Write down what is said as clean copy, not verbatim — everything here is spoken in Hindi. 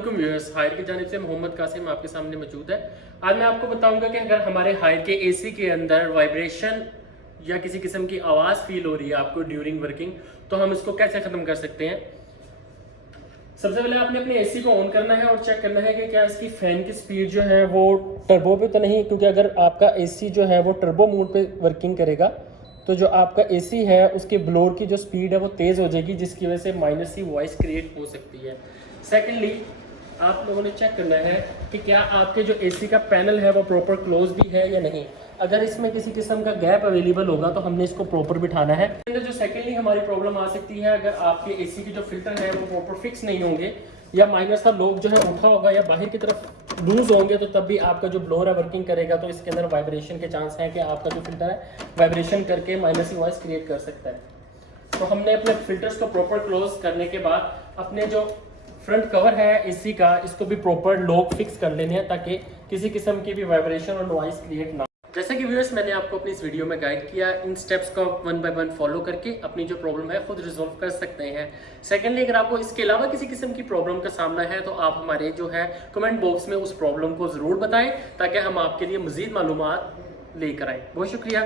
वालेकुम व्यूअर्स, हायर की जानिब से मोहम्मद कासिम आपके सामने मौजूद है। आज मैं आपको बताऊंगा कि अगर हमारे हायर के एसी के अंदर वाइब्रेशन या किसी किस्म की आवाज़ फील हो रही है आपको ड्यूरिंग वर्किंग, तो हम इसको कैसे ख़त्म कर सकते हैं। सबसे पहले आपने अपने एसी को ऑन करना है और चेक करना है कि क्या इसकी फ़ैन की स्पीड जो है वो टर्बो पे तो नहीं, क्योंकि अगर आपका एसी जो है वो टर्बो मोड पे वर्किंग करेगा तो जो आपका एसी है उसके ब्लोअर की जो स्पीड है वो तेज़ हो जाएगी, जिसकी वजह से माइनस सी वॉइस क्रिएट हो सकती है। सेकेंडली, आप लोगों ने चेक करना है कि क्या आपके जो एसी का पैनल है वो प्रॉपर क्लोज भी है या नहीं। अगर इसमें किसी किस्म का गैप अवेलेबल होगा तो हमने इसको प्रॉपर बिठाना है। जो सेकेंडली हमारी प्रॉब्लम आ सकती है, अगर आपके एसी की जो फिल्टर है वो प्रॉपर फिक्स नहीं होंगे या माइनर सा लोग जो है उठा होगा या बाहर की तरफ लूज होंगे, तो तब भी आपका जो ब्लोअर है वर्किंग करेगा तो इसके अंदर वाइब्रेशन के चांस हैं कि आपका जो फिल्टर है वाइब्रेशन करके माइनस वॉइस क्रिएट कर सकता है। तो हमने अपने फिल्टर्स को प्रॉपर क्लोज करने के बाद अपने जो फ्रंट कवर है एसी का, इसको भी प्रॉपर लॉक फिक्स कर लेने हैं ताकि किसी किस्म की भी वाइब्रेशन और नॉइस क्रिएट ना। जैसे कि व्यूअर्स, मैंने आपको अपनी इस वीडियो में गाइड किया, इन स्टेप्स को वन बाय वन फॉलो करके अपनी जो प्रॉब्लम है खुद रिजॉल्व कर सकते हैं। सेकेंडली, अगर आपको इसके अलावा किसी किस्म की प्रॉब्लम का सामना है तो आप हमारे जो है कमेंट बॉक्स में उस प्रॉब्लम को ज़रूर बताएं ताकि हम आपके लिए मज़ीद मालूमात लेकर आएँ। बहुत शुक्रिया।